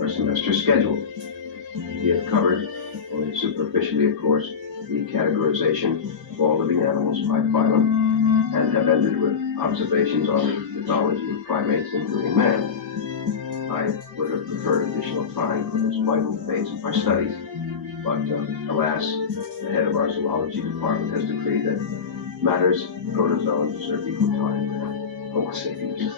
our semester schedule. We have covered, only superficially of course, the categorization of all living animals by phylum, and have ended with observations on the ethology of primates, including man. I would have preferred additional time for this vital phase of our studies, but alas, the head of our zoology department has decreed that matters protozoans deserve equal time for Homo sapiens.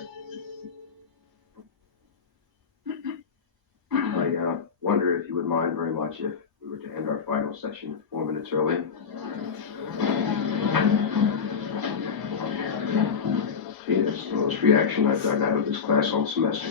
I wonder if you would mind very much if we were to end our final session 4 minutes early. Gee, that's the most reaction I've gotten out of this class all semester.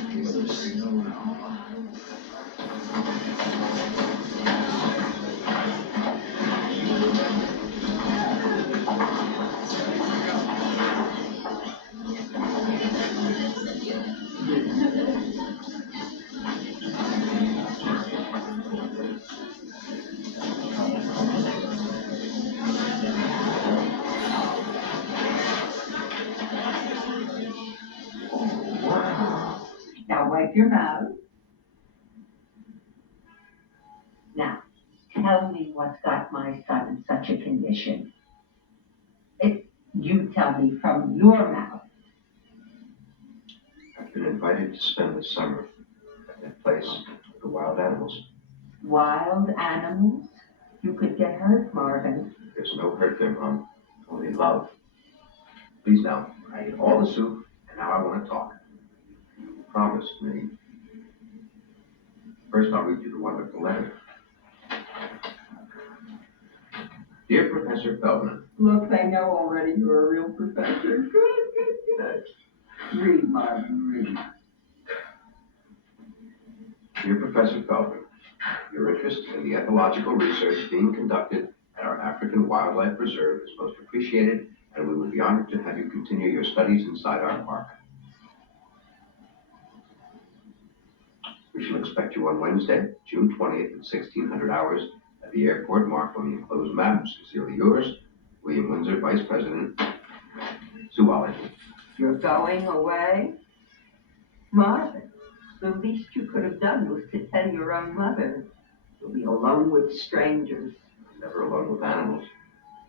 Now wipe your mouth. Now, tell me what's got my son in such a condition. You tell me from your mouth. I've been invited to spend the summer at that place for wild animals. Wild animals? You could get hurt, Marvin. There's no hurt there, Mom. Only love. Please now, I ate all the soup, and now I want to talk. You promised me. First, I'll read you the wonderful letter. Dear Professor Feldman. Look, I know already you're a real professor. Good. Read, Marvin, read. Dear Professor Feldman, your interest in the ethological research being conducted at our African Wildlife Reserve is most appreciated, and we would be honored to have you continue your studies inside our park. We shall expect you on Wednesday, June 20th at 1600 hours at the airport marked on the enclosed map. Sincerely yours, William Windsor, Vice President, Zoology. You're going away? Marvin, the least you could have done was to tell your own mother. You'll be alone with strangers. I'm never alone with animals.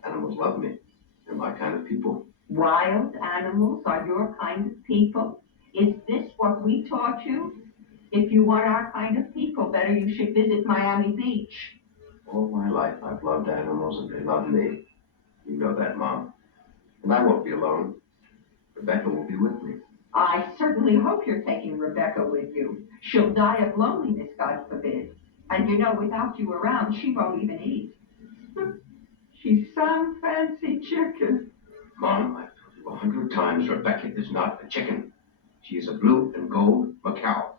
Animals love me. They're my kind of people. Wild animals are your kind of people? Is this what we taught you? If you want our kind of people, better you should visit Miami Beach. All my life I've loved animals and they love me. You know that, Mom. And I won't be alone. Rebecca will be with me. I certainly hope you're taking Rebecca with you. She'll die of loneliness, God forbid. And you know, without you around, she won't even eat. She's some fancy chicken. Mom, I've told you 100 times, Rebecca is not a chicken. She is a blue and gold macaw.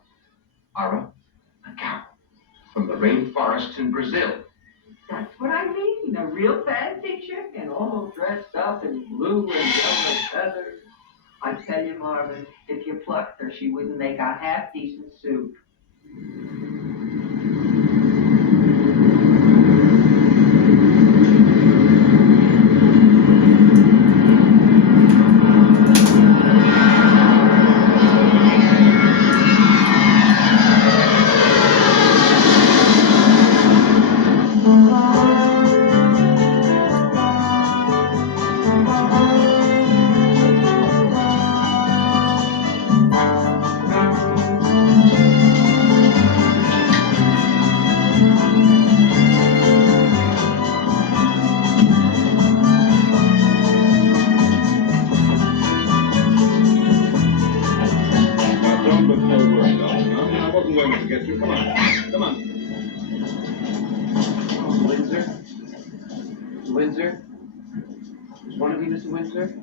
Ara macaw. From the rainforests in Brazil. That's what I mean, a real fancy chicken, all dressed up in blue and yellow feathers. I tell you, Marvin, if you plucked her, she wouldn't make a half-decent soup. Windsor? Is one of you Mr. Windsor?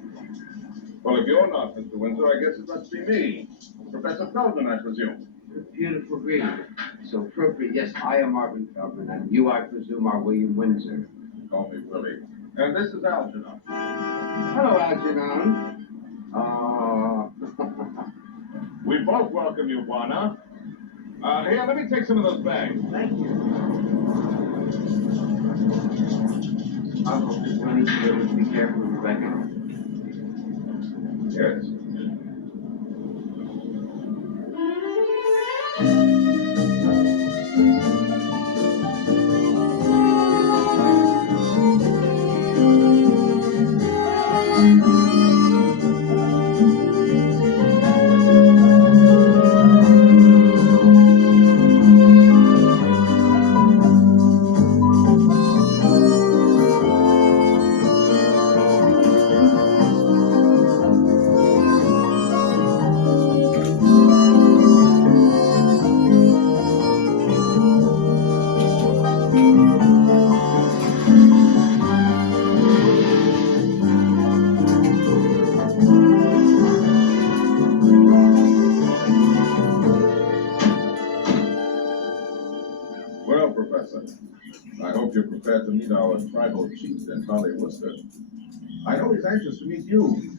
Well, if you're not Mr. Windsor, I guess it must be me. Professor Feldman, I presume. Beautiful greeting. So appropriate. Yes, I am Marvin Feldman, and you, I presume, are William Windsor. Call me Willie. And this is Algernon. Hello, Algernon. We both welcome you, Juana. Here, let me take some of those bags. Thank you. I hope this money to be careful, Rebecca. Yes. Professor. I hope you're prepared to meet our tribal chieftain, Holly Worcester. I know he's anxious to meet you.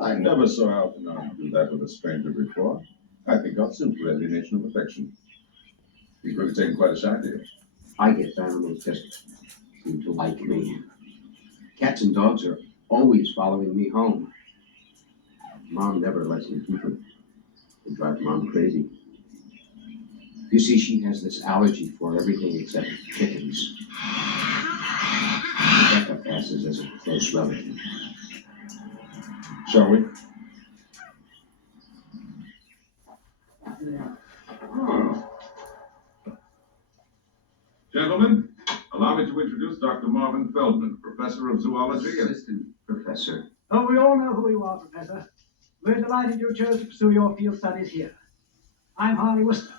I never saw Algernon do that with a stranger before. I think I'll suit for every nation of affection. He's really taken quite a shine to you. I guess animals just seem to like me. Cats and dogs are always following me home. Mom never lets me keep them. It drives Mom crazy. You see, she has this allergy for everything except chickens. Rebecca passes as a close relative. Shall we? Gentlemen, allow me to introduce Dr. Marvin Feldman, Professor of Zoology and... Assistant Professor. Oh, we all know who you are, Professor. We're delighted you chose to pursue your field studies here. I'm Harley Worcester.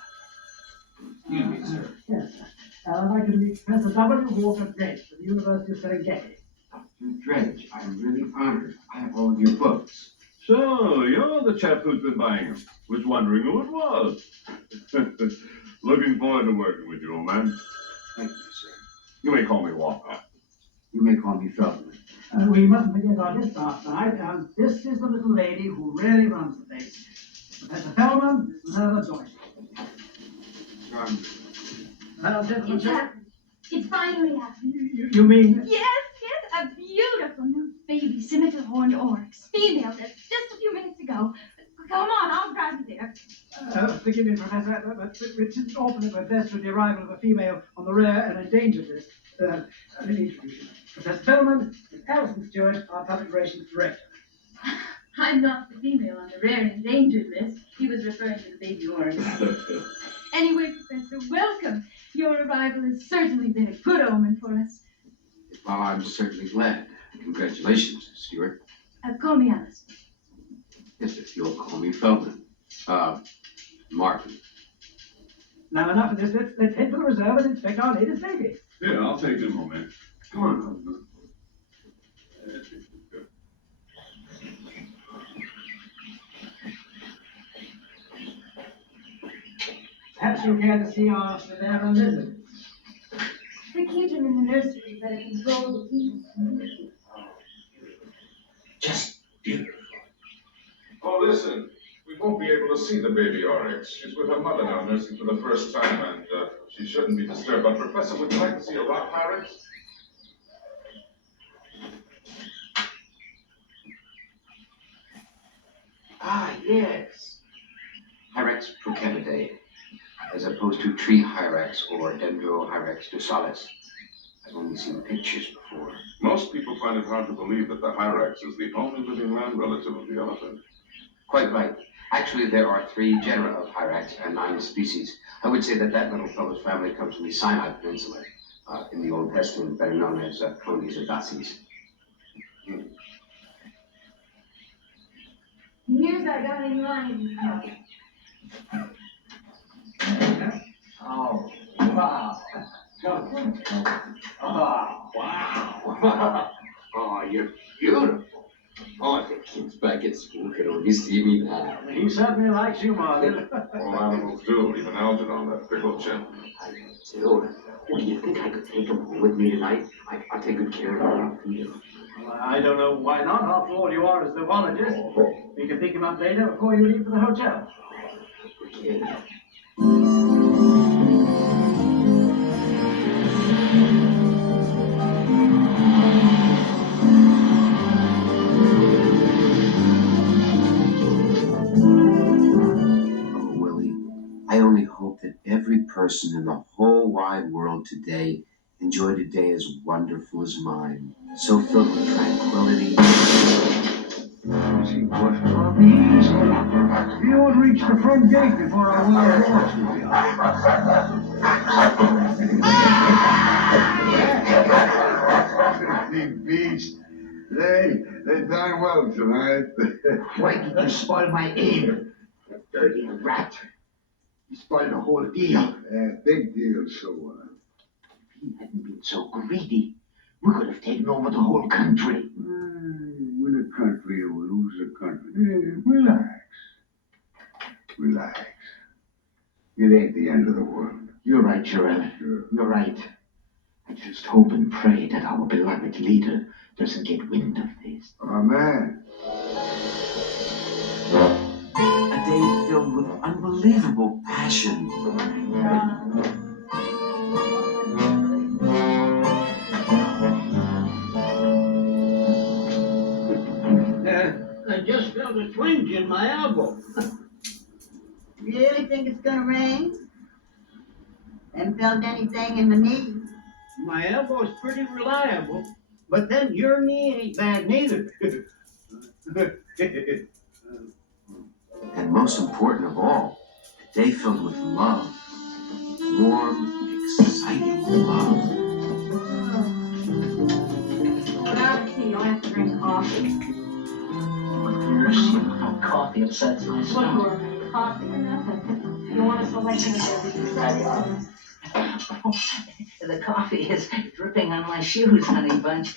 Excuse me, sir. Yes, sir. I'd like you to meet Professor W. Walker Dredge from the University of Serengeti. Dr. Dredge, I'm really honored. I have all of your books. So, you're the chap who's been buying them. Was wondering who it was. Looking forward to working with you, old man. Thank you, sir. You may call me Walker. You may call me Feldman. We mustn't forget our guest last night. This is the little lady who really runs the place. Professor Feldman, Miss Minerva Joyce. Gentlemen, It's happened. It finally happened. you mean... Yes, a beautiful new baby scimitar horned oryx. Female, just a few minutes ago. Come on, I'll drive you there. Forgive me, Professor, but it isn't often that we're blessed with the arrival of a female on the rare and endangered list. Let me introduce you. Professor Feldman is Alison Stewart, our Public Relations Director. I'm not the female on the rare and endangered list. He was referring to the baby oryx. Anyway, Professor, welcome. Your arrival has certainly been a good omen for us. Well, I'm certainly glad. Congratulations, Stewart. Call me Alice. Yes, if you'll call me Feldman. Martin. Now, enough of this. Let's head to the reserve and inspect our latest baby. Here, I'll take him, old man. Come on, Feldman. Perhaps you'll care to see our Severa lizard. We keep him in the nursery, but I control the heat. Just beautiful. Oh, listen. We won't be able to see the baby oryx. She's with her mother now, nursing for the first time, and she shouldn't be disturbed. But, Professor, would you like to see a rock hyrax? Ah, yes. Hyrax procemidae, as opposed to tree hyrax or dendrohyrax dorsalis. I've only seen pictures before. Most people find it hard to believe that the hyrax is the only living land relative of the elephant. Quite right. Actually, there are 3 genera of hyrax and 9 species. I would say that little fellow's family comes from the Sinai Peninsula, in the Old Testament, better known as Condes or Dacis. Here's our darling lion. Oh, wow. Oh, wow. Oh, you're beautiful. Oh, the kids back at school can only see me now. He certainly likes you, Marvin. All animals do, even Algernon, that pickled chimp. I do. Well, do you think I could take him home with me tonight? I'll take good care of him. Well, I don't know why not. After all, you are a zoologist. We can pick him up later before you leave for the hotel. Okay. I only hope that every person in the whole wide world today enjoyed a day as wonderful as mine, so filled with tranquility. You would reach the front gate before our world walks with you. Big beast. They done well tonight. Why did you spoil my aim? You dirty rat. You spoiled the whole deal. Big deal, so If he hadn't been so greedy, we could have taken over the whole country. Win a country or lose a country. Relax. Relax. It ain't the end of the world. You're right, Jarell. Sure. You're right. I just hope and pray that our beloved leader doesn't get wind of this. Oh, man. A day filled with unbelievable passion. I just felt a twinge in my elbow. You really think it's gonna rain? Haven't felt anything in the knee. My elbow's pretty reliable, but then your knee ain't bad neither. And most important of all, a day filled with love. Warm, exciting love. Without tea, I'll have to drink coffee. Mercy, no coffee upsets my What, stomach. Norman? Coffee or nothing? You want a selection of Dvd-Frasier? The coffee is dripping on my shoes, honey bunch.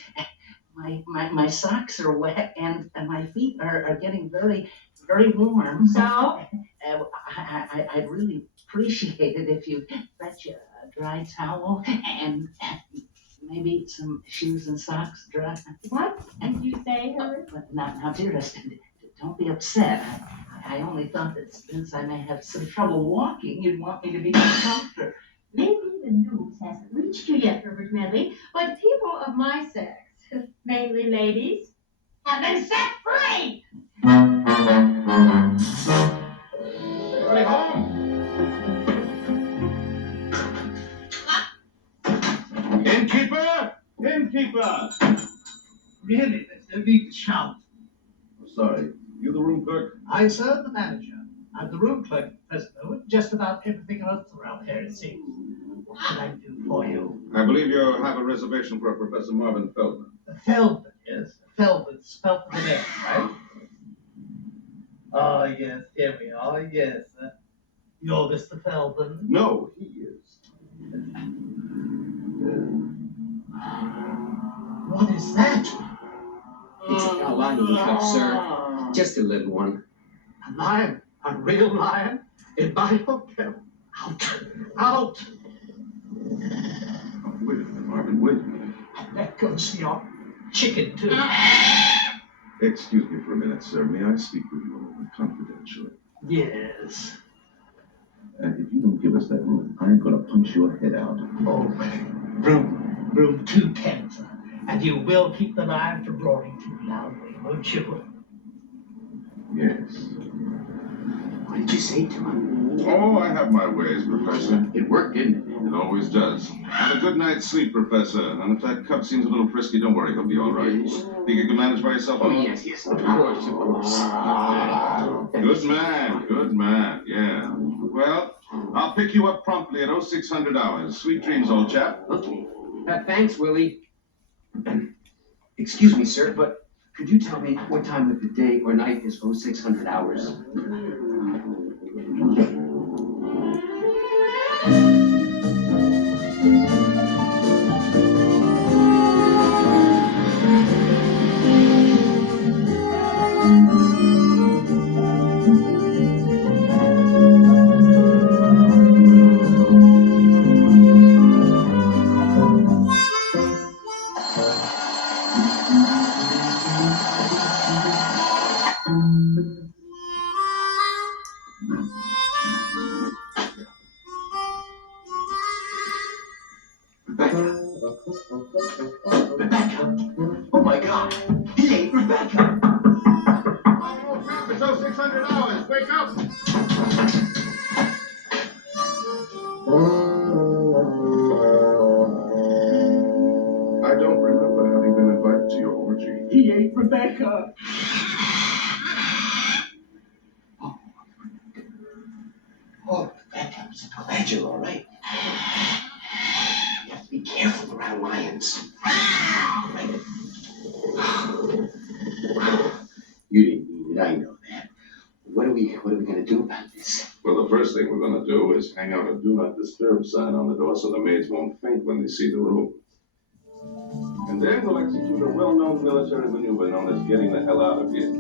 My socks are wet and my feet are getting very, very warm. So? I'd really appreciate it if you fetch a dry towel and maybe some shoes and socks dry. What did you say, Hurry? But now, dearest, don't be upset. I only thought that since I may have some trouble walking, you'd want me to be comfortable. Maybe the news hasn't reached you yet, Herbert Medley, but people of my sex, mainly ladies, have been set free! Anybody home? Innkeeper! Innkeeper! Really, there's no need to shout. Sorry, you the room clerk? I serve the manager. I'm the room clerk at the present moment. Just about everything else around here, it seems. What can I do for you? I believe you have a reservation for Professor Marvin Feldman. Feldman, yes. Feldman, spelled with an F, right? Oh, yes, here we are, yes. You're Mr. Feldman. No, he is. What is that? It's a lion cub, sir. Just a little one. A lion? A real lion? In my hotel? Out! Out! Oh, wait a minute, Marvin, wait a minute. That goes to your chicken, too. Excuse me for a minute, sir. May I speak with you a moment confidentially? Yes. And if you don't give us that room, I'm gonna punch your head out. Oh, room 210, sir. And you will keep the lion from roaring too loudly, won't you? Yes. What did you say to him? Oh, I have my ways, Professor. It worked, didn't it? It always does. Have a good night's sleep, Professor. And if that cub seems a little frisky, don't worry, he'll be all right. Think you can manage by yourself? Oh, yes, of course, of course. Good man, yeah. Well, I'll pick you up promptly at 0600 hours. Sweet dreams, old chap. Okay. Thanks, Willie. Excuse me, sir, but could you tell me what time of the day or night is 0600 hours? Rebecca! Oh my God! He ate Rebecca! Oh, crap, it's 0600 hours. Wake up! I don't remember having been invited to your orgy. He ate Rebecca! Oh, Rebecca, I'm so glad you're all right. You have to be careful around lions. You didn't mean it, I know that. What are we gonna do about this? Well, the first thing we're going to do is hang out a do not disturb sign on the door so the maids won't faint when they see the room. And then we'll execute a well-known military maneuver known as getting the hell out of here.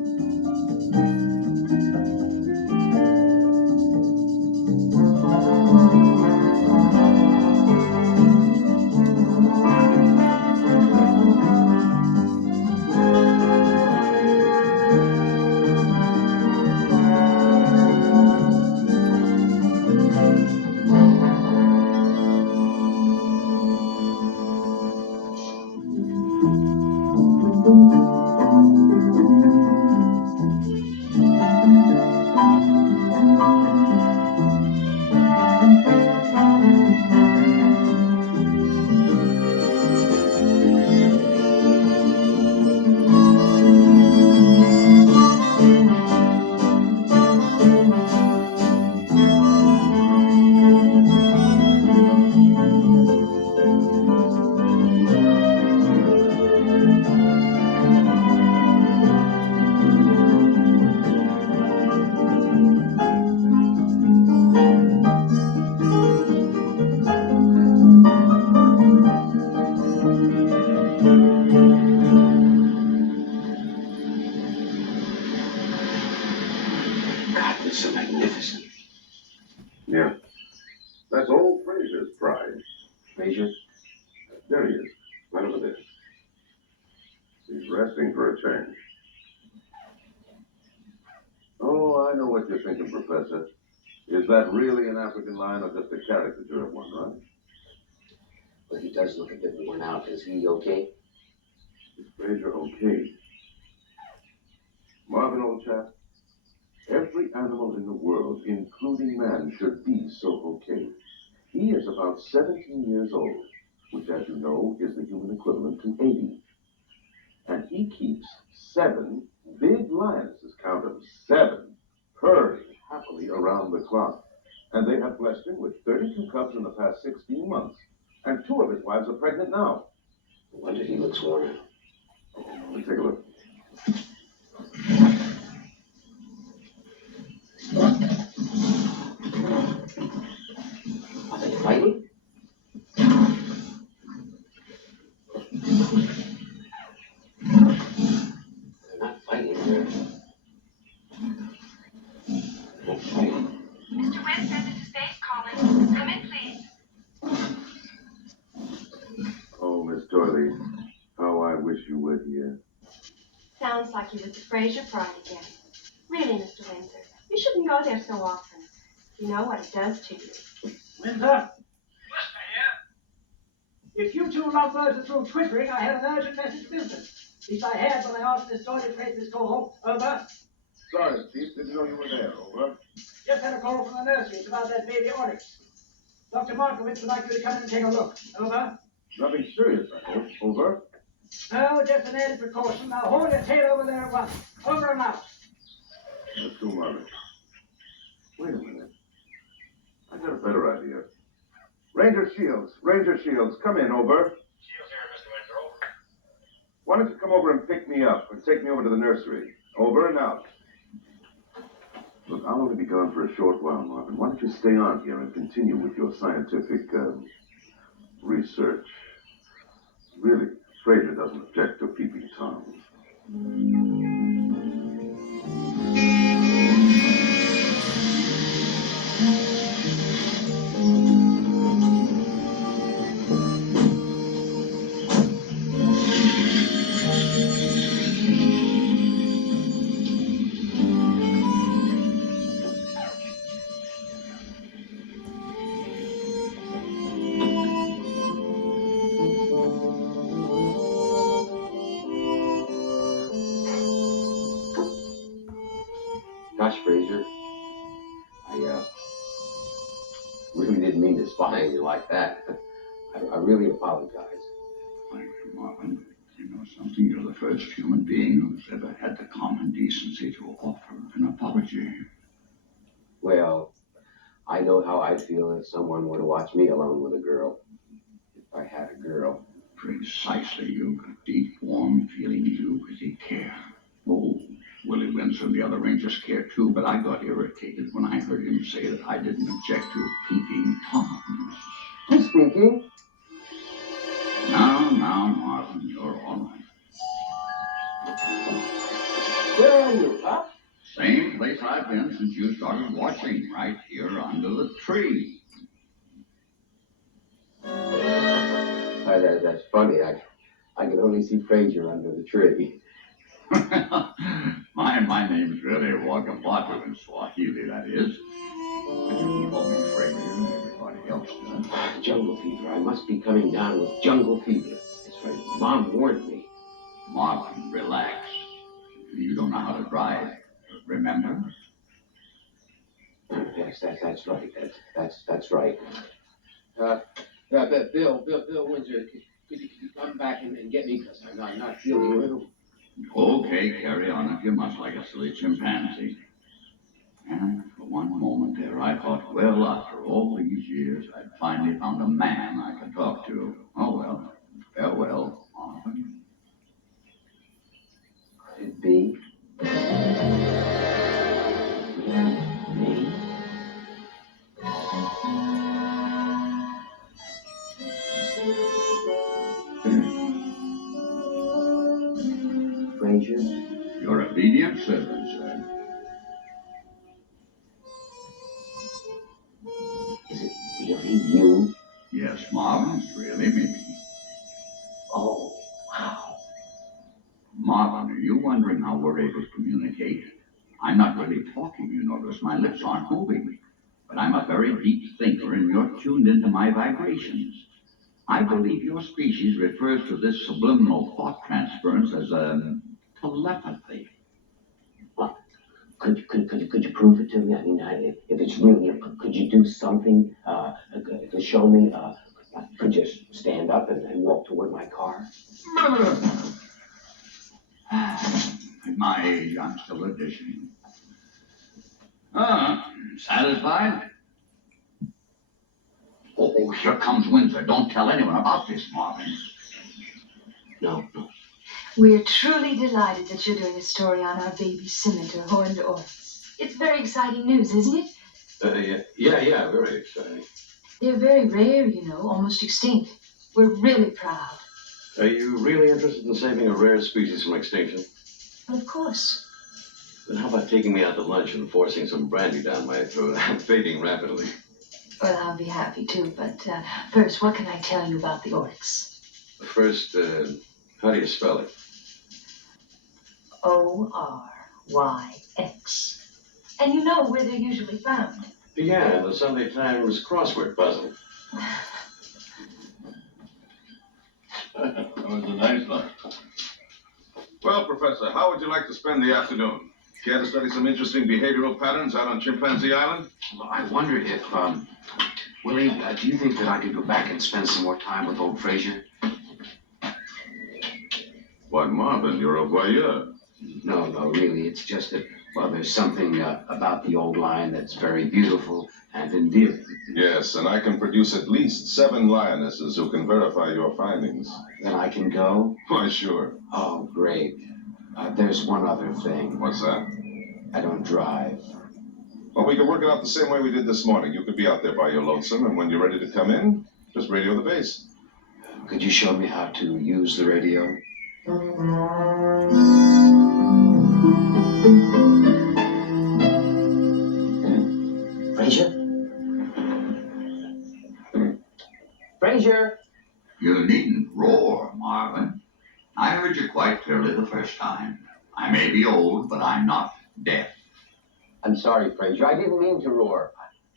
magnificent. Yeah. That's old Frasier's pride. Frasier? There he is, right over there. He's resting for a change. Oh, I know what you're thinking, Professor. Is that really an African lion or just a caricature of one, right? But he does look a bit worn out. Is he okay? Is Frasier okay? Marvin, old chap, every animal in the world, including man, should be so okay. He is about 17 years old, which, as you know, is the human equivalent to 80. And he keeps 7 big lionesses, count them, 7, purring happily around the clock. And they have blessed him with 32 cubs in the past 16 months. And 2 of his wives are pregnant now. No wonder he looks worn out. Let's take a look. Are they fighting? They're not fighting, they're... Okay. Mr. Winston, this is Faith calling. Come in, please. Oh, Miss Doyley, how I wish you were here. Sounds like you with the Frasier pride again. Really, Mr. Windsor, you shouldn't go there so often. You know what it does to you. Windsor? If you two lovebirds are through twittering, I had an urgent message of business. At least I had when I asked Miss Doyle to trace this call. Over. Sorry, Chief, didn't know you were there. Over. Just had a call from the nursery. It's about that baby Oryx. Dr. Markowitz would like you to come in and take a look. Over. Nothing serious, I hope. Over. No, just an added precaution. Now hold your tail over there at once. Over and out. Let's go, Marvin. Wait a minute. I got a better idea. Ranger Shields, come in, over. Shields here, Mr. Windsor, over. Why don't you come over and pick me up and take me over to the nursery? Over and out. Look, I'll only be gone for a short while, Marvin. Why don't you stay on here and continue with your scientific, research? Really, Frasier doesn't object to peeping Toms. Gosh, Frasier, I really didn't mean to spy on you like that. I really apologize. Thank you, Marvin. You know something? You're the first human being who's ever had the common decency to offer an apology. Well, I know how I'd feel if someone were to watch me alone with a girl. If I had a girl. Precisely. You've got deep, warm feelings. You really care. Oh, Willie Windsor and the other Rangers care too, but I got irritated when I heard him say that I didn't object to peeping Toms. Who's speaking? Now, Marvin, you're all right. Where are you, huh? Same place I've been since you started watching, right here under the tree. That's funny. I can only see Frasier under the tree. My name's really Wagabatu in Swahili, that is. But you can call me Frasier, everybody else does. Jungle fever. I must be coming down with jungle fever. That's right. Mom warned me. Marvin, relax. You don't know how to drive, remember? Yes, that's right. That's right. Bill Windsor, could you come back and get me? Because I'm not feeling well. Okay, carry on if you must, like a silly chimpanzee. And for one moment there, I thought, well, after all these years, I'd finally found a man I could talk to. Oh, well. Farewell, Marvin. Could it be? Me? Frasier? Your obedient servant, sir. silly me. Oh, wow. Marvin, are you wondering how we're able to communicate? I'm not really talking, you notice. My lips aren't moving. But I'm a very deep thinker, and you're tuned into my vibrations. I believe your species refers to this subliminal thought transference as telepathy. Well, could you prove it to me? I mean, if it's really, could you do something to show me? Could you stand up and walk toward my car? At my age, I'm still auditioning. Satisfied? Oh, here comes Windsor. Don't tell anyone about this, Marvin. No. We're truly delighted that you're doing a story on our baby scimitar, horned oryx. It's very exciting news, isn't it? Yeah, very exciting. They're very rare, you know, almost extinct. We're really proud. Are you really interested in saving a rare species from extinction? Of course. Then how about taking me out to lunch and forcing some brandy down my throat? I'm fading rapidly. Well, I'll be happy to, but first, what can I tell you about the oryx? First, how do you spell it? Oryx. And you know where they're usually found. Yeah, the Sunday Times crossword puzzle. That was a nice one. Well, Professor, how would you like to spend the afternoon? Care to study some interesting behavioral patterns out on Chimpanzee Island? Well, I wondered if, Willie, do you think that I could go back and spend some more time with old Frasier? Why, Marvin, you're a voyeur. No, really. It's just that, well, there's something about the old lion that's very beautiful and endearing. Yes, and I can produce at least 7 lionesses who can verify your findings. Then I can go? Why, sure. Oh, great. There's one other thing. What's that? I don't drive. Well, we could work it out the same way we did this morning. You could be out there by your lonesome, and when you're ready to come in, just radio the base. Could you show me how to use the radio? Frasier? Frasier? You needn't roar, Marvin. I heard you quite clearly the first time. I may be old, but I'm not deaf. I'm sorry, Frasier. I didn't mean to roar.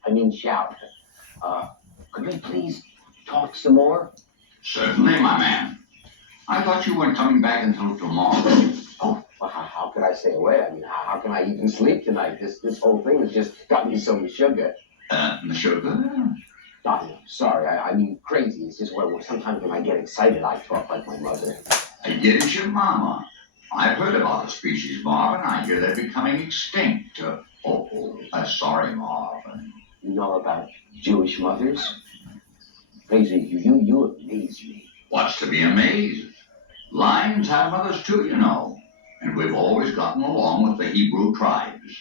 I mean shout. Could we please talk some more? Certainly, my man. I thought you weren't coming back until tomorrow. Oh, well, how could I stay away? I mean, how can I even sleep tonight? This whole thing has just got me so sugar. Sugar? I'm sorry. I mean crazy. It's just sometimes when I get excited, I talk like my mother. I get it, your mama. I've heard about the species, Marvin. I hear they're becoming extinct. Sorry, Marvin. You know about Jewish mothers? Frasier, you amaze me. What's to be amazed? Lions have mothers too, you know. And we've always gotten along with the Hebrew tribes.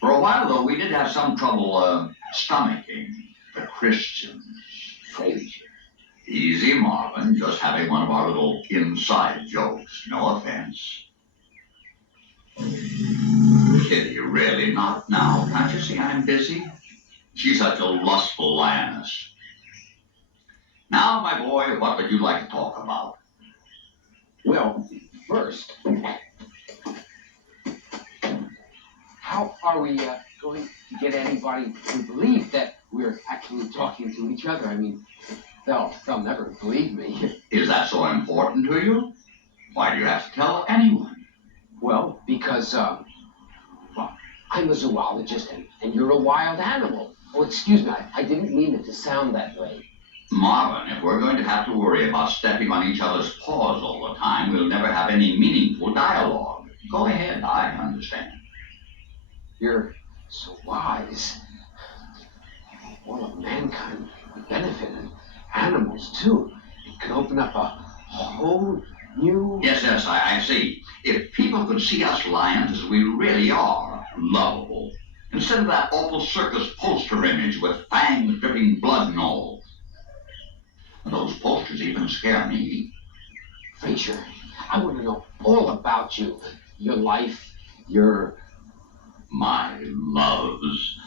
For a while, though, we did have some trouble stomaching the Christians. Frasier. Easy, Marvin. Just having one of our little inside jokes. No offense. Kitty, really not now. Can't you see I'm busy? She's such a lustful lioness. Now, my boy, what would you like to talk about? Well, first, how are we going to get anybody to believe that we're actually talking to each other? I mean, they'll never believe me. Is that so important to you? Why do you have to tell anyone? Well, because, I'm a zoologist and you're a wild animal. Oh, excuse me, I didn't mean it to sound that way. Marvin, if we're going to have to worry about stepping on each other's paws all the time, we'll never have any meaningful dialogue. Go ahead, I understand. You're so wise. All of mankind would benefit, and animals too. It could open up a whole new... Yes, I see. If people could see us lions as we really are, lovable, instead of that awful circus poster image with fangs dripping blood and all. Those posters even scare me. Frasier, I want to know all about you. Your life, your... My loves.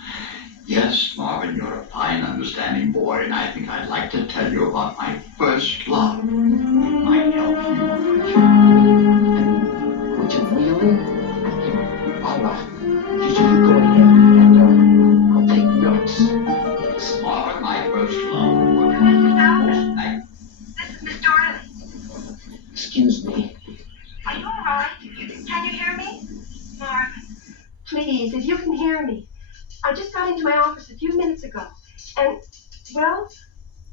Yes, Marvin, you're a fine, understanding boy, and I think I'd like to tell you about my first love. It might help you. Would you really? You should go ahead and I'll take notes. Yes, Marvin, my first love was Mr. Falcon, this is Miss Dorley. Excuse me. Are you all right? Can you hear me? Marvin, please, if you can hear me. I just got into my office a few minutes ago, and, well,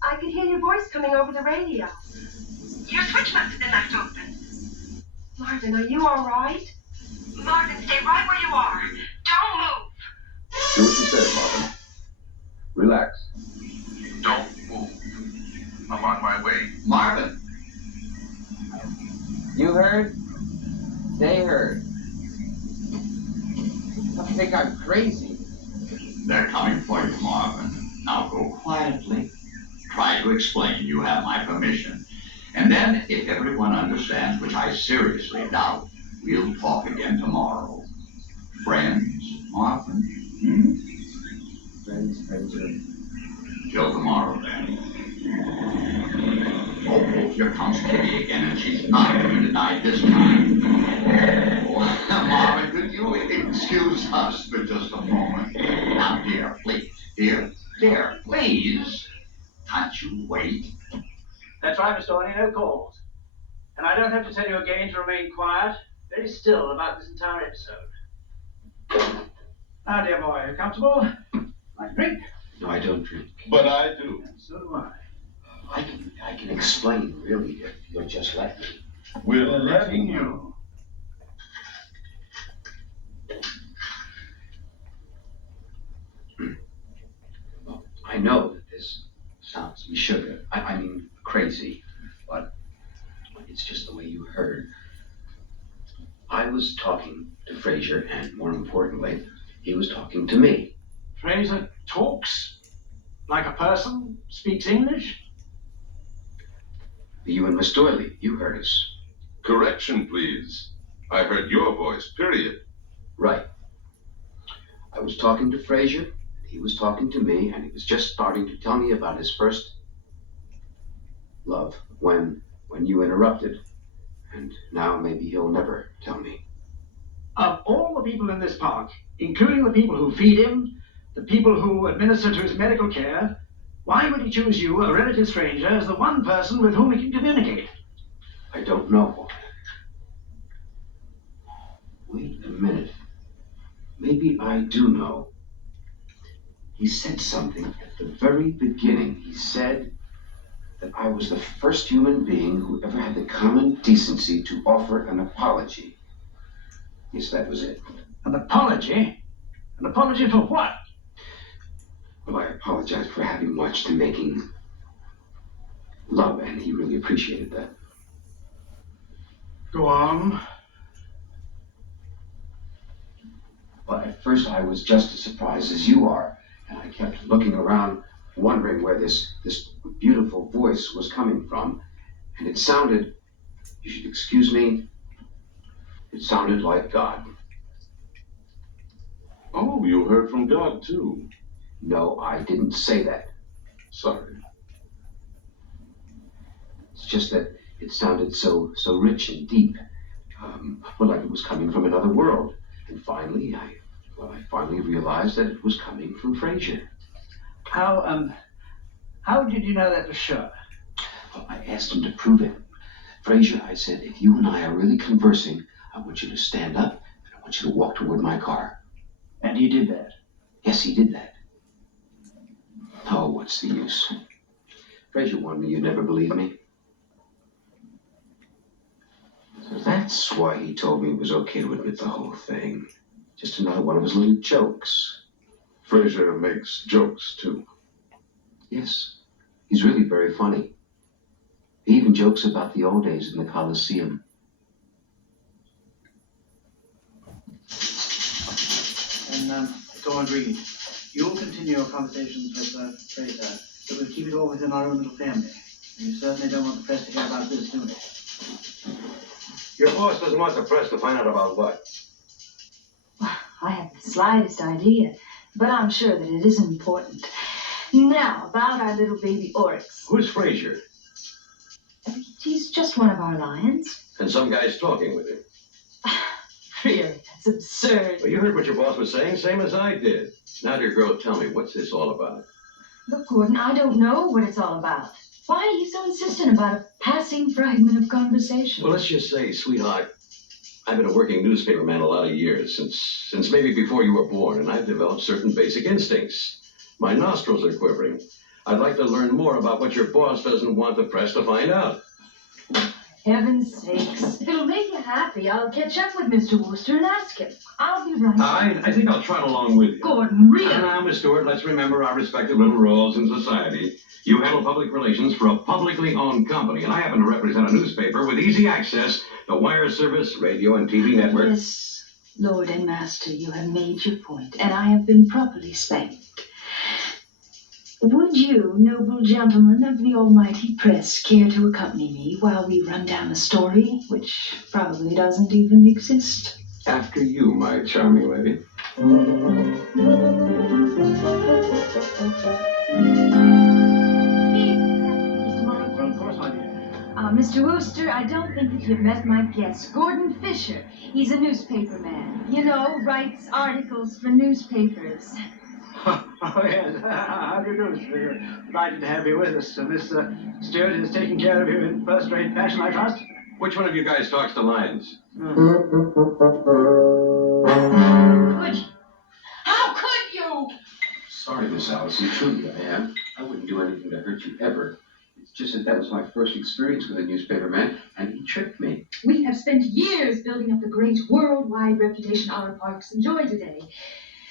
I could hear your voice coming over the radio. Your switch must have been left open. Marvin, are you all right? Marvin, stay right where you are. Don't move. Do what you said, Marvin. Relax. Don't move. I'm on my way. Marvin. You heard? They heard. I think I'm crazy. They're coming for you, Marvin. Now go quietly. Try to explain you have my permission. And then, if everyone understands, which I seriously doubt, we'll talk again tomorrow. Friends, Marvin? Friends. Till tomorrow, then. Oh, here comes Kitty again, and she's not going to deny this time. Oh, Marvin, could you excuse us for just a moment? Now, dear, please. Dear, please. Can't you wait? That's right, Mr. Orney, no calls. And I don't have to tell you again to remain quiet, very still about this entire episode. Now, dear boy, are you comfortable? Like a drink? No, I don't drink. But I do. And so do I. I can explain, really, if you'll just let me. We're letting you. Well, I know that this sounds sugar. I mean, crazy. But it's just the way you heard. I was talking to Frasier, and more importantly, he was talking to me. Fraser talks like a person, speaks English. You and Miss Doyley, you heard us. Correction, please. I heard your voice, period. Right. I was talking to Frasier, he was talking to me, and he was just starting to tell me about his first love when you interrupted. And now maybe he'll never tell me. Of all the people in this park, including the people who feed him, the people who administer to his medical care, why would he choose you, a relative stranger, as the one person with whom he can communicate? I don't know. Wait a minute. Maybe I do know. He said something at the very beginning. He said that I was the first human being who ever had the common decency to offer an apology. Yes, that was it. An apology? An apology for what? Well, I apologized for having watched him making love, and he really appreciated that. Go on. Well, at first I was just as surprised as you are, and I kept looking around, wondering where this beautiful voice was coming from, and it sounded, you should excuse me, it sounded like God. Oh, you heard from God, too. No, I didn't say that. Sorry. It's just that it sounded so rich and deep, well, like it was coming from another world. And finally, I finally realized that it was coming from Frasier. How did you know that for sure? Well, I asked him to prove it. Frasier, I said, if you and I are really conversing, I want you to stand up and I want you to walk toward my car. And he did that? Yes, he did that. Oh, what's the use? Frasier warned me you'd never believe me. So that's why he told me it was okay to admit the whole thing. Just another one of his little jokes. Frasier makes jokes, too. Yes, he's really very funny. He even jokes about the old days in the Coliseum. And, go on, Reed. You'll continue your conversations with Fraser, but we'll keep it all within our own little family. And you certainly don't want the press to hear about this, do they? Your boss doesn't want the press to find out about what? I have the slightest idea. but I'm sure that it is important. Now, about our little baby Oryx. Who's Frasier? He's just one of our lions. And some guy's talking with him. Really, that's absurd. Well, you heard what your boss was saying, same as I did. Now, dear girl, tell me, what's this all about? Look, Gordon, I don't know what it's all about. Why are you so insistent about a passing fragment of conversation? Well, let's just say, sweetheart, I've been a working newspaper man a lot of years, since maybe before you were born, and I've developed certain basic instincts. My nostrils are quivering. I'd like to learn more about what your boss doesn't want the press to find out. Heaven's sakes. If it'll make you happy, I'll catch up with Mr. Wooster and ask him. I'll be right back. I think I'll trot along with you. Gordon, really? Now, Miss Stewart, let's remember our respective little roles in society. You handle public relations for a publicly owned company, and I happen to represent a newspaper with easy access to wire service, radio, and TV network. Yes, Lord and Master, you have made your point, and I have been properly spanked. Would you, noble gentlemen of the almighty press, care to accompany me while we run down a story which probably doesn't even exist? After you, my charming lady. Mr. Wooster, I don't think that you've met my guest, Gordon Fisher. He's a newspaper man. You know, writes articles for newspapers. Oh, yes. How do you do, sir? Delighted to have you with us. Miss Stewart is taking care of you in first-rate fashion, I trust. Which one of you guys talks to lions? Could you? How could you? Sorry, Miss Allison, truly I am. I wouldn't do anything to hurt you ever. It's just that was my first experience with a newspaper man, and he tricked me. We have spent years building up the great worldwide reputation our parks enjoy today.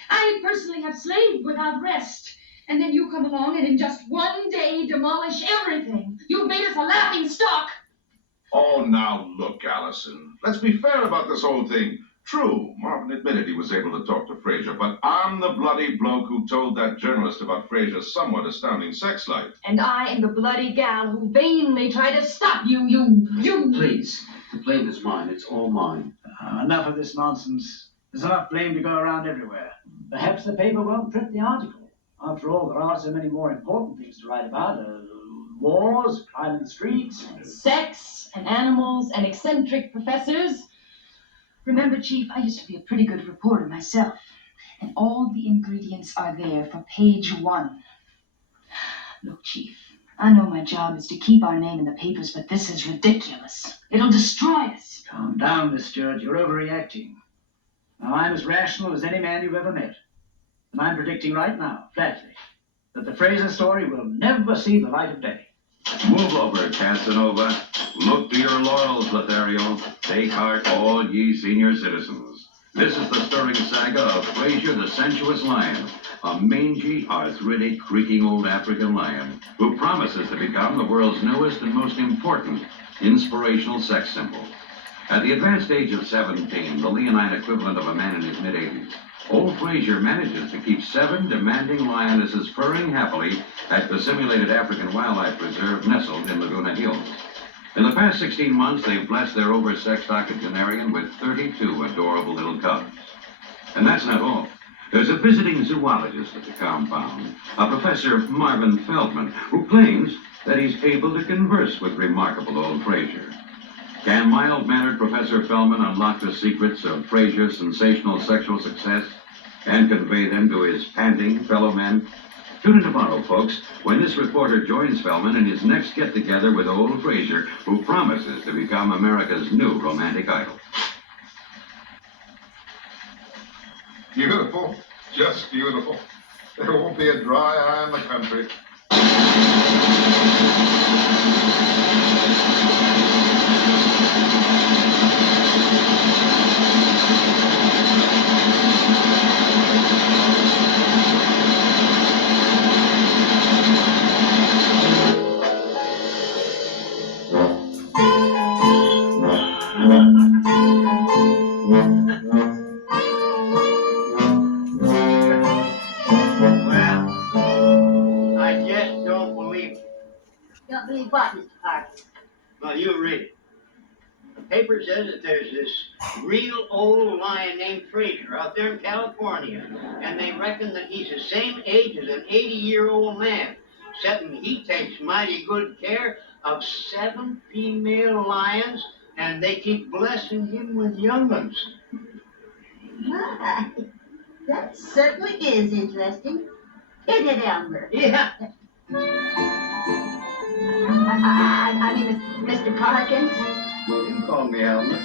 I personally have slaved without rest. And then you come along and in just one day demolish everything. You've made us a laughing stock. Oh, now look, Allison. Let's be fair about this whole thing. True, Marvin admitted he was able to talk to Frasier, but I'm the bloody bloke who told that journalist about Frasier's somewhat astounding sex life. And I am the bloody gal who vainly tried to stop you. Please, the blame is mine. It's all mine. Enough of this nonsense. There's enough blame to go around everywhere. Perhaps the paper won't print the article. After all, there are so many more important things to write about. Wars, crime in the streets. Sex and animals and eccentric professors. Remember, Chief, I used to be a pretty good reporter myself. And all the ingredients are there for page 1. Look, Chief, I know my job is to keep our name in the papers, but this is ridiculous. It'll destroy us. Calm down, Miss Stewart. You're overreacting. Now, I'm as rational as any man you've ever met. And I'm predicting right now, flatly, that the Frasier story will never see the light of day. Move over, Casanova. Look to your laurels, Lothario. Take heart, all ye senior citizens. This is the stirring saga of Frasier the sensuous lion, a mangy, arthritic, creaking old African lion who promises to become the world's newest and most important inspirational sex symbol. At the advanced age of 17, the leonine equivalent of a man in his mid-80s, old Frasier manages to keep 7 demanding lionesses purring happily at the simulated African wildlife preserve nestled in Laguna Hills. In the past 16 months, they've blessed their oversexed octogenarian with 32 adorable little cubs. And that's not all. There's a visiting zoologist at the compound, a Professor Marvin Feldman, who claims that he's able to converse with remarkable old Frasier. Can mild-mannered Professor Feldman unlock the secrets of Frasier's sensational sexual success and convey them to his panting fellow men? Tune in tomorrow, folks, when this reporter joins Feldman in his next get-together with old Frasier, who promises to become America's new romantic idol. Beautiful. Just beautiful. There won't be a dry eye in the country. I just don't believe it. Don't believe what, Mr. Parker? Well, you read it. paper says that there's this real old lion named Frasier out there in California, and they reckon that he's the same age as an 80-year-old man, except he takes mighty good care of 7 female lions, and they keep blessing him with young ones. My, that certainly is interesting. Isn't it, Elmer? Yeah. I mean, Mr. Parkins? You can call me Elmer.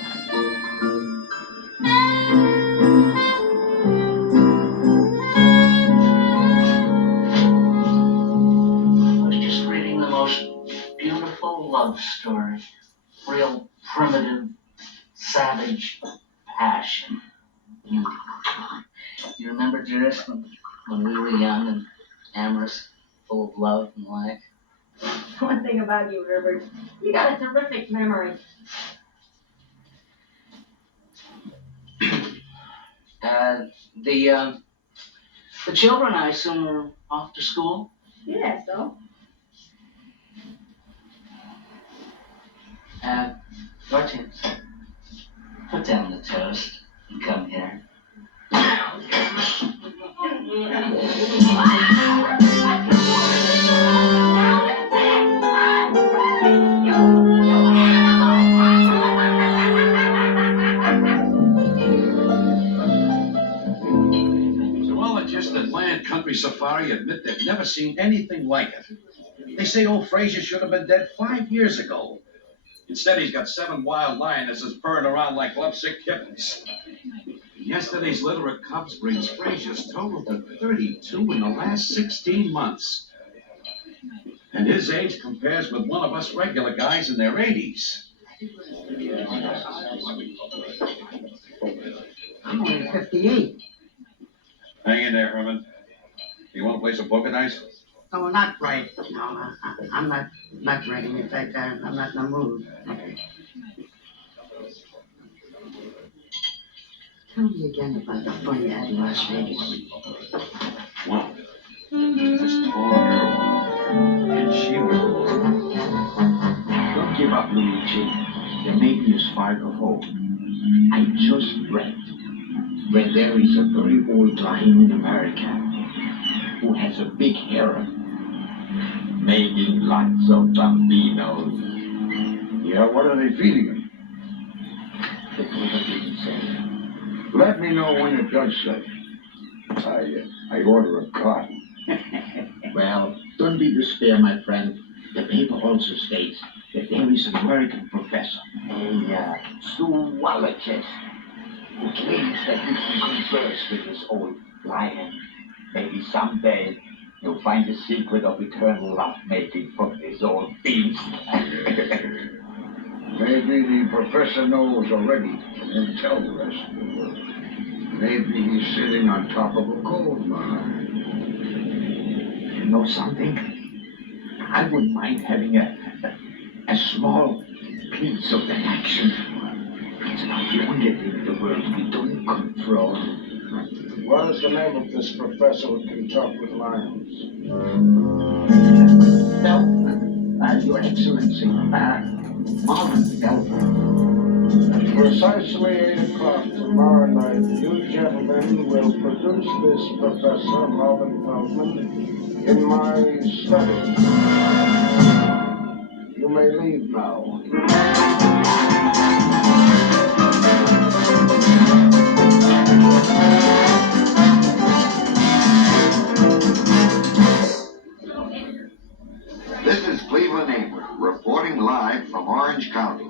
I was just reading the most beautiful love story. Real primitive, savage passion. You remember, dearest, when we were young and amorous, full of love and life? One thing about you, Herbert, you got a terrific memory. The children, I assume, are off to school? Yeah, so? Hortense, put down the toast and come here. Zoologists at Land Country Safari admit they've never seen anything like it. They say old Frasier should have been dead 5 years ago. Instead, he's got 7 wild lionesses purring around like lovesick kittens. Yesterday's litter of cubs brings Frasier's total to 32 in the last 16 months. And his age compares with one of us regular guys in their 80s. I'm only 58. Hang in there, Herman. You want to play some poker dice? Oh, not right. No, I'm not ready. In fact, I'm not in the mood. Tell me again about the fun you had in Las Vegas. Well, this tall girl, and she was... Don't give up, Luigi. There may be a spark of hope. I just read where there is a very old lion in America who has a big harem, making lots of bambinos. Yeah, what are they feeding him? The paper didn't say. Let me know when it does say. I order a cot. Well, don't be despair, my friend. The paper also states that there is an American professor, a zoologist, who claims that he can converse with this old lion. Maybe someday you'll find the secret of eternal lovemaking from this old beast. Maybe the professor knows already and won't tell the rest of the world. Maybe he's sitting on top of a gold mine. You know something? I wouldn't mind having a small piece of that action. It's about the only thing in the world we don't control. What is the name of this professor who can talk with lions? Feldman, Your Excellency, Marvin Feldman. At precisely 8 o'clock tomorrow night, you gentlemen will produce this Professor Marvin Feldman in my study. You may leave now. This is Cleveland Avery, reporting live from Orange County.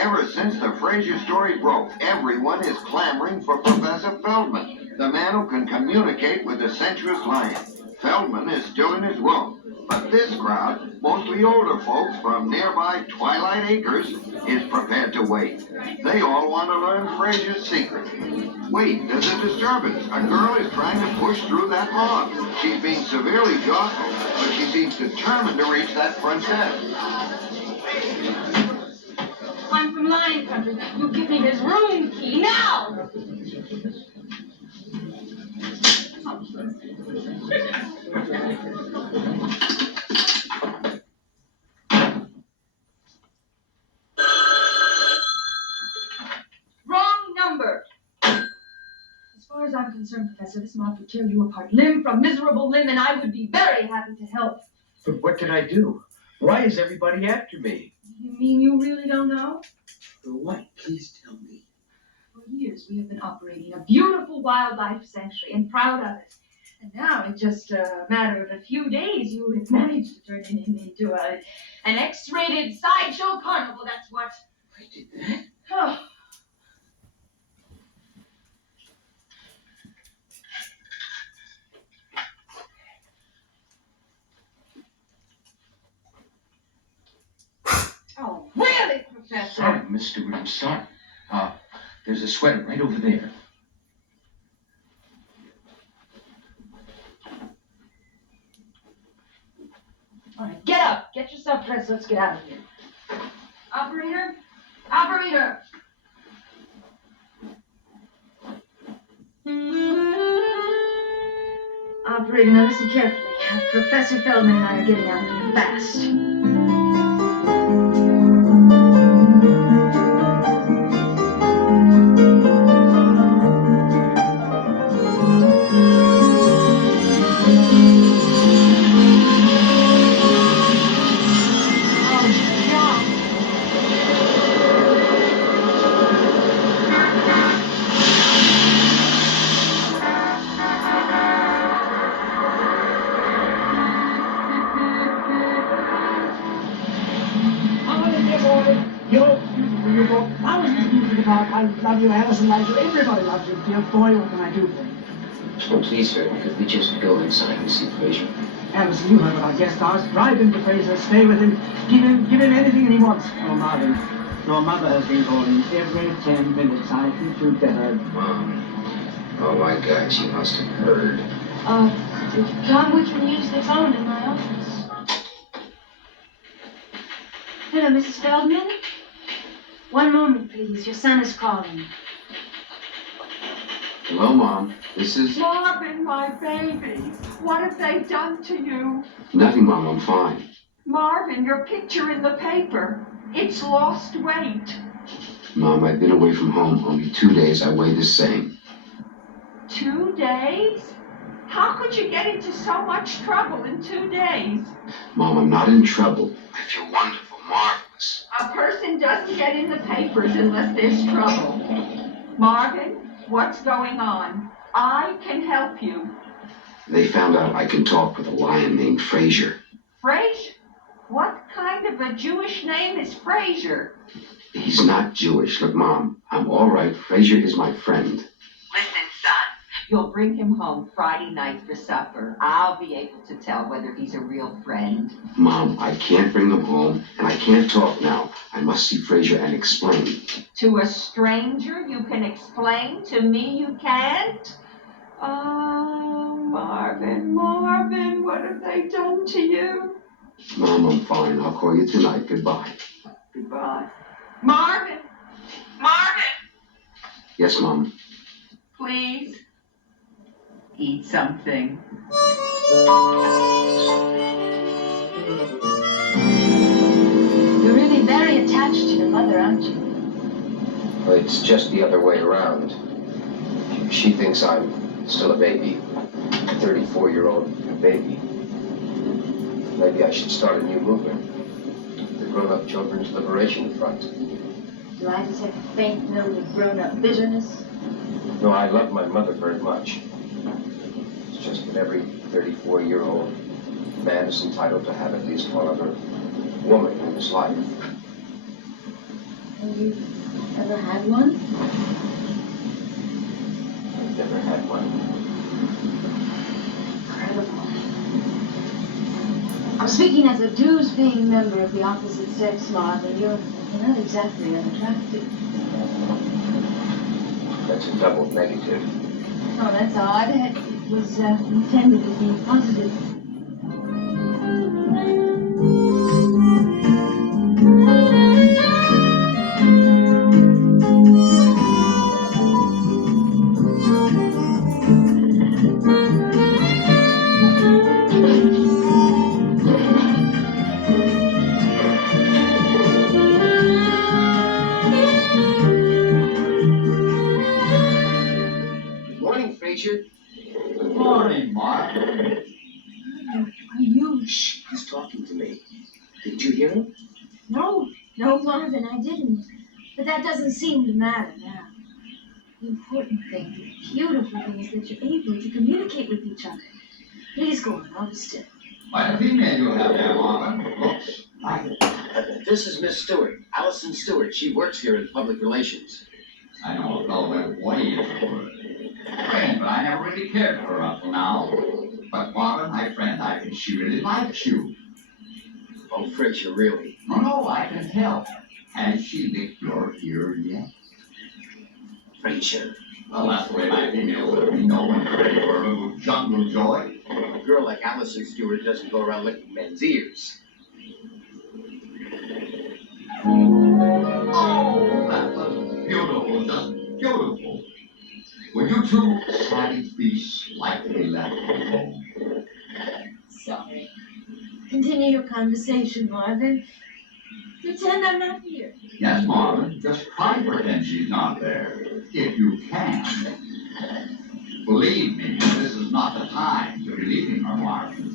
Ever since the Frasier story broke, everyone is clamoring for Professor Feldman, the man who can communicate with the sensuous lion. Feldman is still in his room, but this crowd, mostly older folks from nearby Twilight Acres, is prepared to wait. They all want to learn Frasier's secret. Wait, there's a disturbance. A girl is trying to push through that log. She's being severely jostled, but she seems determined to reach that front desk. I'm from Lion Country. You give me his room key now! as I'm concerned, Professor, this moth would tear you apart limb from miserable limb, and I would be very happy to help. But what did I do? Why is everybody after me? You mean you really don't know? For what? Please tell me. For years, we have been operating a beautiful wildlife sanctuary and proud of it. And now, in just a matter of a few days, you have managed to turn it into an X-rated sideshow carnival. That's what. I did that? Oh. Oh, really, Professor? Sorry, Miss Stewart, I'm sorry. There's a sweater right over there. All right, get up. Get yourself dressed. Let's get out of here. Operator? Operator! Operator, now listen carefully. Professor Feldman and I are getting out of here fast. I love you, Allison loves you, everybody loves you, dear boy. What can I do for you? Oh, please, sir, could we just go inside and see Frasier? Allison, you heard what our guest asked. Drive him to Fraser, stay with him, give him anything he wants. Oh, Marvin, your mother has been calling every 10 minutes. I think you'd better. Mom. Oh, my God, she must have heard. John, we can use the phone in my office. Hello, Mrs. Feldman? One moment, please. Your son is calling. Hello, Mom. This is... Marvin, my baby, what have they done to you? Nothing, Mom. I'm fine. Marvin, your picture in the paper. It's lost weight. Mom, I've been away from home only 2 days. I weigh the same. 2 days? How could you get into so much trouble in 2 days? Mom, I'm not in trouble. I feel wonderful, marvelous. A person doesn't get in the papers unless there's trouble. Marvin, what's going on? I can help you. They found out I can talk with a lion named Frasier. Frasier? What kind of a Jewish name is Frasier? He's not Jewish. Look, Mom, I'm all right. Frasier is my friend. Listen, son, you'll bring him home Friday night for supper. I'll be able to tell whether he's a real friend. Mom, I can't bring him home, and I can't talk now. I must see Frasier and explain. To a stranger you can explain, to me you can't? Oh, Marvin, Marvin, what have they done to you? Mom, I'm fine. I'll call you tonight. Goodbye. Goodbye. Marvin! Marvin! Yes, Mom. Please, eat something. You're really very attached to your mother, aren't you? Well, it's just the other way around. She thinks I'm still a baby, a 34-year-old baby. Maybe I should start a new movement, the Grown-Up Children's Liberation Front. Do I detect a faint note of grown-up bitterness? No, I love my mother very much. It's just that every 34-year-old man is entitled to have at least one other woman in his life. Have you ever had one? I've never had one. Incredible. I'm speaking as a dues-paying member of the opposite sex, Marvin. You're not exactly unattractive. That's a double negative. Oh, that's odd. It was intended to be positive. you? Shh, he's talking to me. Did you hear him? No, Marvin, I didn't. But that doesn't seem to matter now. The important thing, the beautiful thing is that you're able to communicate with each other. Please go on, I'll be still. Quite a female you have there, Marvin. Looks like it. This is Miss Stewart, Allison Stewart. She works here in public relations. I know a fellow went way into her. Strange, but I never really cared for her up till now. But Marvin, my friend, I think she really likes you. Oh, Frasier, really? No, I can tell. Has she licked your ear yet? Frasier. Well, that's the way my females let me know when they're ready for a little jungle joy. A girl like Allison Stewart doesn't go around licking men's ears. Oh, that was beautiful, just beautiful. Will you two savage beasts like to be left alone? Sorry. Continue your conversation, Marvin. Pretend I'm not here. Yes, Marvin, just try to pretend she's not there, if you can. Believe me, this is not the time to be leaving her, Marvin.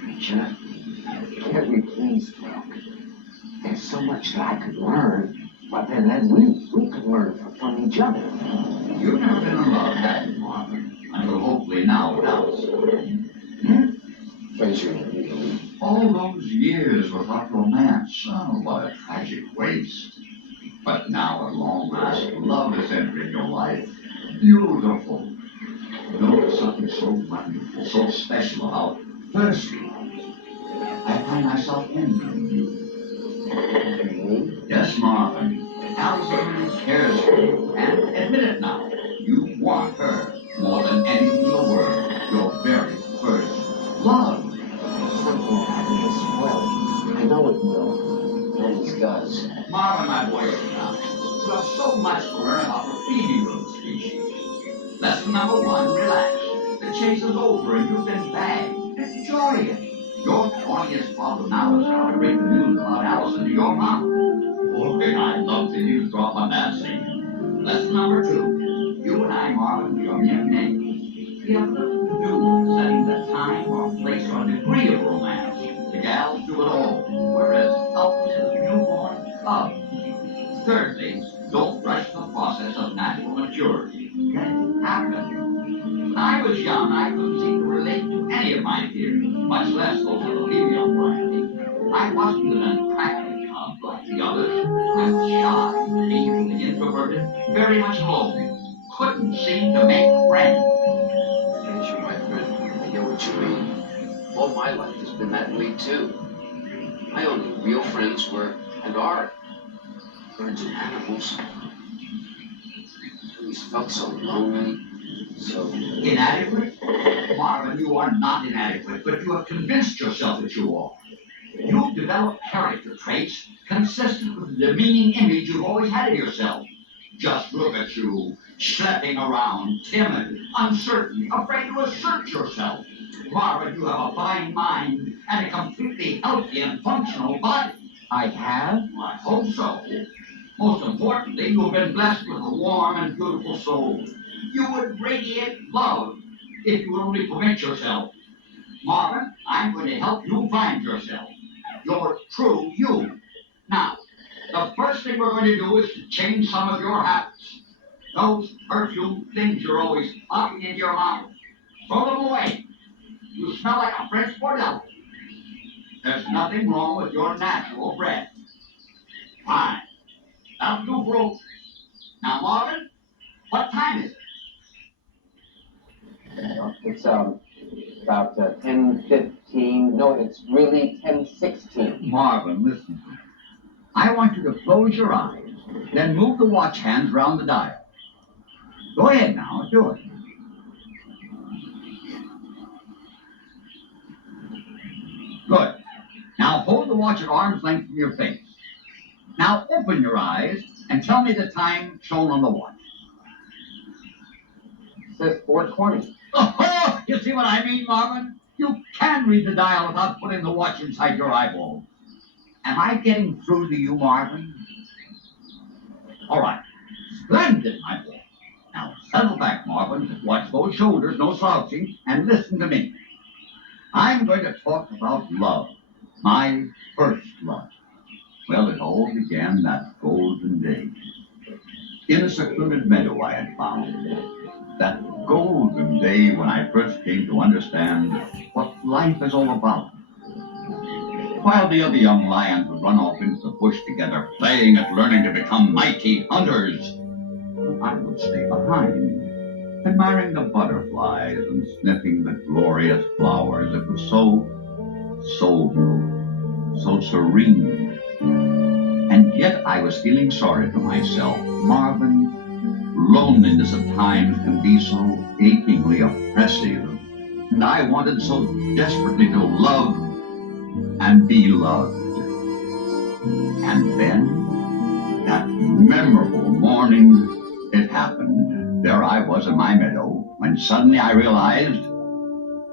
Frasier, can't we please talk? There's so much that I could learn, but then we could learn from each other. You've never been in love, have you, Marvin? Until hopefully now it does. Frasier, really? All those years without romance, oh, what a tragic waste. But now, at long last, love is entering your life. Beautiful. Notice something so wonderful, so special about first love. I find myself envying you. Yes, Marvin. Allison really cares for you, and admit it now. You want her more than anything in the world. Your very first love. Something happened to spoil it. I know it will. It always does. Marvin, my boy, sit down. You have so much to learn about the feeding room species. Lesson number 1, relax. The chase is over and you've been bagged. Enjoy it. Your thorniest problem now is how to break the news about Allison to your mom. Boy, I'd love to use drama dancing. Lesson number 2. You and I, Marvin, we are mere names. We have nothing to do with setting the time or place or degree of romance. The gals do it all, whereas up to the newborn cub. Thirdly, don't rush the process of natural maturity. Let it happen. When I was young, I couldn't seem to relate to any of my peers, much less those of the female variety. I wasn't an attractive cub like the others. I was shy, painfully introverted, very much alone. Couldn't seem to make friends. Frasier, my friend, I know what you mean. All my life has been that way, too. My only real friends were, and are, birds and animals. I always felt so lonely, so... Inadequate? Marvin, you are not inadequate, but you have convinced yourself that you are. You've developed character traits consistent with the demeaning image you've always had of yourself. Just look at you, schlepping around, timid, uncertain, afraid to assert yourself. Marvin, you have a fine mind and a completely healthy and functional body. I have? I hope so. Most importantly, you have been blessed with a warm and beautiful soul. You would radiate love if you would only permit yourself. Marvin, I'm going to help you find yourself. Your true you. Now, the first thing we're going to do is to change some of your habits. Those perfume things you're always popping into your mouth. Throw them away. You smell like a French bordello. There's nothing wrong with your natural breath. Fine. That'll do for old. Now, Marvin, what time is it? It's, about 10:15. No, it's really 10:16. Marvin, listen to me. I want you to close your eyes, then move the watch hands round the dial. Go ahead now, do it. Good. Now hold the watch at arm's length from your face. Now open your eyes and tell me the time shown on the watch. It says 4:20. Oh, you see what I mean, Marvin? You can read the dial without putting the watch inside your eyeball. Am I getting through to you, Marvin? All right. Splendid, my boy. Now, settle back, Marvin. Watch those shoulders, no slouching, and listen to me. I'm going to talk about love. My first love. Well, it all began that golden day. In a secluded meadow I had found. That golden day when I first came to understand what life is all about. While the other young lions would run off into the bush together, playing at learning to become mighty hunters, I would stay behind, admiring the butterflies and sniffing the glorious flowers. It was so soulful, so serene. And yet I was feeling sorry for myself. Marvin, loneliness at times can be so achingly oppressive. And I wanted so desperately to love and be loved. And then, that memorable morning, it happened. There I was in my meadow, when suddenly I realized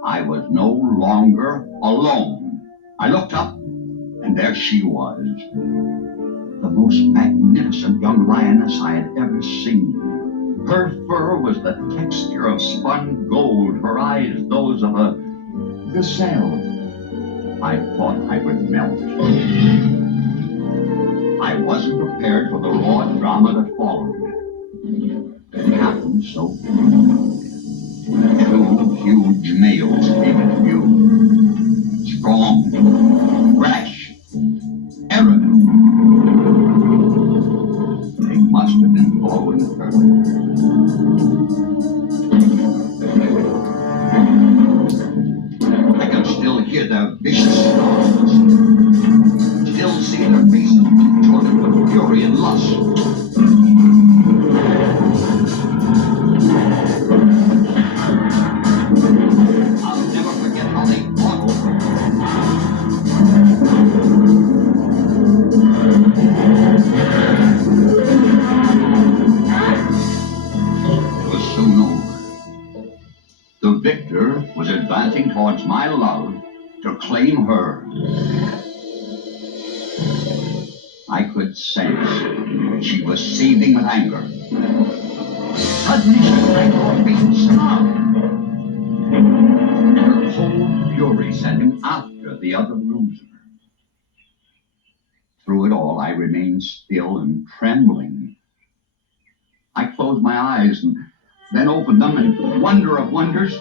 I was no longer alone. I looked up, and there she was, the most magnificent young lioness I had ever seen. Her fur was the texture of spun gold, her eyes those of a gazelle. I thought I would melt. I wasn't prepared for the raw drama that followed. It happened so quickly. 2 huge males came into view. Strong, brash, arrogant. They must have been following her. I can still hear their vicious snarls. Still see their faces contorted with fury and lust. I'll never forget how they fought over her. It was soon over. The victor was advancing towards my love to claim her. I could sense she was seething with anger. Suddenly she sprang to her feet and snarled. Her cold fury sent him after the other loser. Through it all, I remained still and trembling. I closed my eyes and then opened them, and wonder of wonders,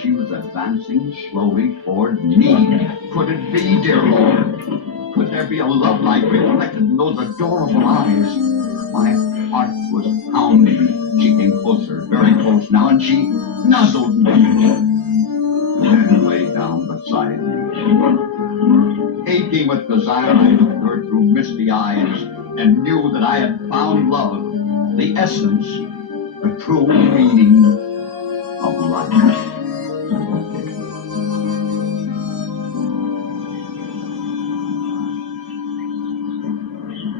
she was advancing slowly toward me. Could it be, dear Lord? Could there be a love light reflected in those adorable eyes? My heart was pounding. She came closer, very close now, and she nuzzled me. Then lay down beside me. Aching with desire, I looked at her through misty eyes and knew that I had found love, the essence, the true meaning of life.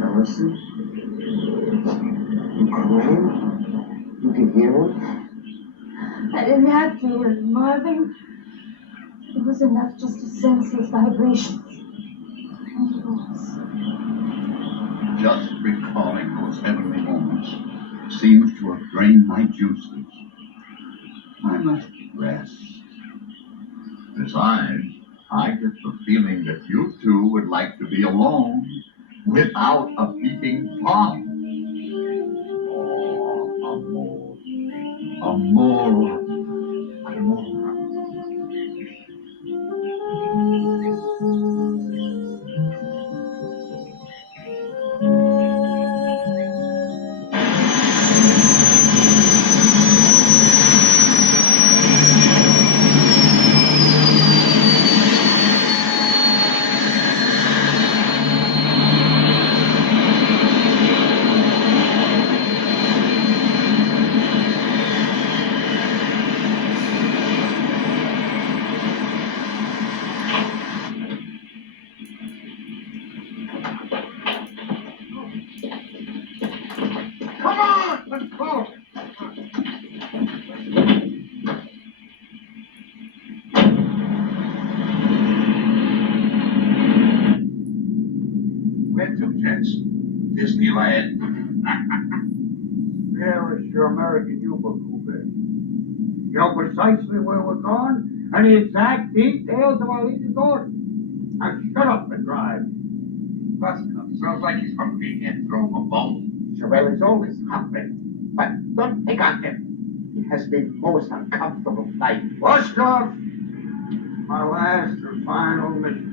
Allison? You crying? You can hear him? I didn't have to hear it, Marvin. It was enough just to sense his vibrations. And yours. Just recalling those heavenly moments seems to have drained my juices. I must rest. Besides, I get the feeling that you two would like to be alone without a peeping Tom. Oh, amor, amor. Come on, let's go. We're two gents. Disneyland. care as your American U-boat coupe. You know precisely where we're going and the exact details of our leader's orders. Now shut up and drive. Buster sounds like he's hungry and throw him a bone. Sorrel is always hungry, but don't pick on him. It has been most uncomfortable flight. Buster! My last and final mission.